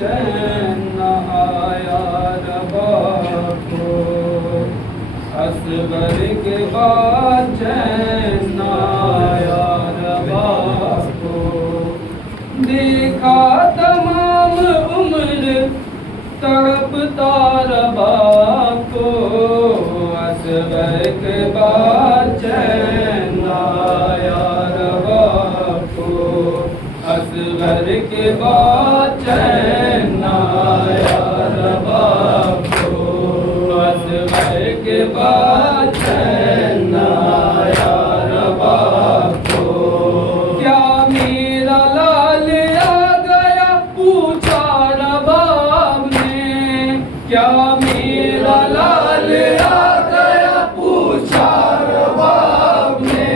چین نہ آیا رباب کو، اصغر کے بعد چین نہ آیا رباب کو، دیکھا تمام عمر تڑپتا رباب کو، اصغر کے بعد چین نہ آیا رباب کو، اصغر کے بعد چین نہ آیا رباب کو، اصغر کے بعد چین نہ آیا رباب کو، کیا میرا لال آ گیا پوچھا رباب نے، کیا میرا لال آ گیا پوچھا رباب نے،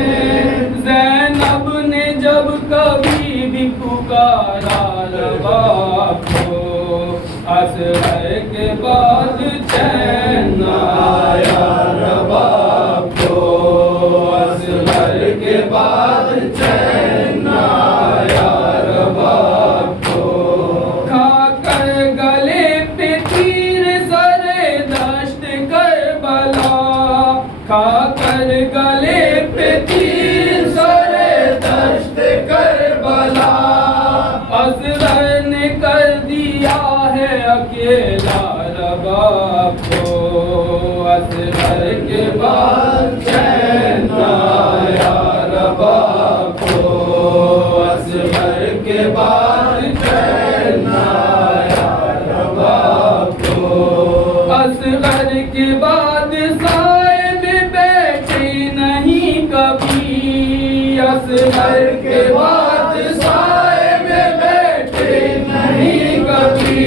زینب نے جب کبھی بھی پکارا رباب کو، اصغر کے بعد چین نہ آیا رباب کو، اصغر کے بعد چین نہ آیا رباب کو، کھا کر گلے پہ تیر سر دشت کربلا، کھا کر گلے پہ تیر سر دشت کربلا، اصغر نے کر دیا ہے اکیلا رباب کو، اصغر کے بعد چین نہ آیا رباب کو، اصغر کے بعد چین نہ آیا رباب کو، اصغر کے بعد سائے میں بیٹھے نہیں کبھی، اصغر کے بعد سائے میں بیٹھے نہیں کبھی،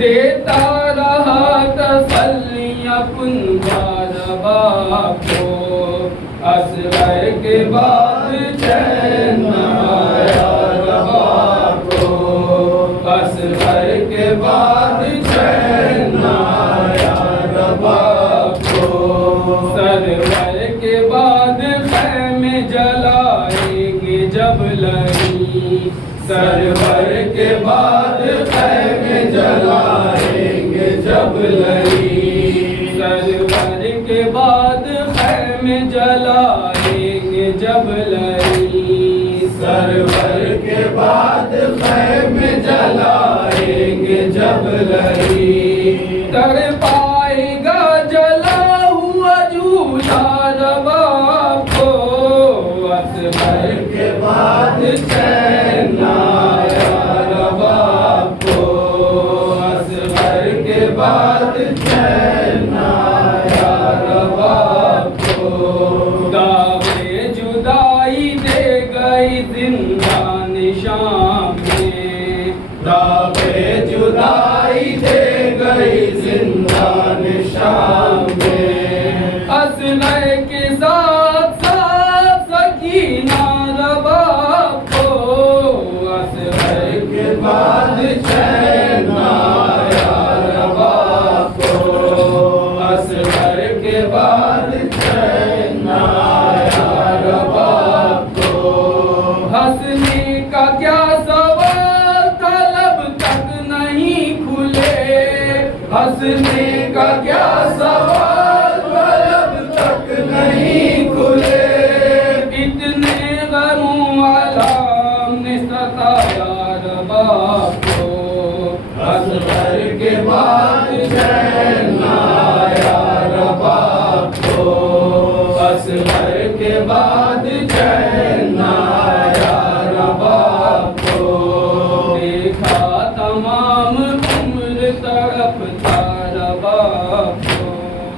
دیتا رہا تسلیاں کنجا رباب کو، اصغر کے بعد چین نہ آیا رباب کو، اصغر کے بعد چین نہ آیا رباب کو، سرور کے بعد خیمے جلائیں گے جب لڑی، سرور کے بعد خیمے جلائیں گے جب لڑی، سرور کے بعد خیمے جلائیں گے جب لڑی، سرور کے بعد خیمے جلائیں گے جب لڑی، تڑپائے گا جلا ہوا جھولا رباب کو، اصغر کے بعد چین نہ آیا رباب کو، اصغر کے بعد چین نہ آیا رباب کو، داغے جدائی دے گئی زندان شام میں، داغے جدائی دے گئی زندان شام میں، اصغر کے ساتھ ساتھ سکینہ رباب کو، اصغر کے بعد چین نہ آیا رباب کو، اصغر کے بعد چین نہ آیا رباب کو، ہنسنے کا کیا سوال طلب تک نہیں کھلے، ہنسنے کا کیا سوال طلب تک نہیں کھلے، اتنے غموں علام نے ستایا رباب کو، اصغر کے بعد چین نہ آیا رباب کو، اصغر کے بعد چین نہ آیا رباب کو، دیکھا تمام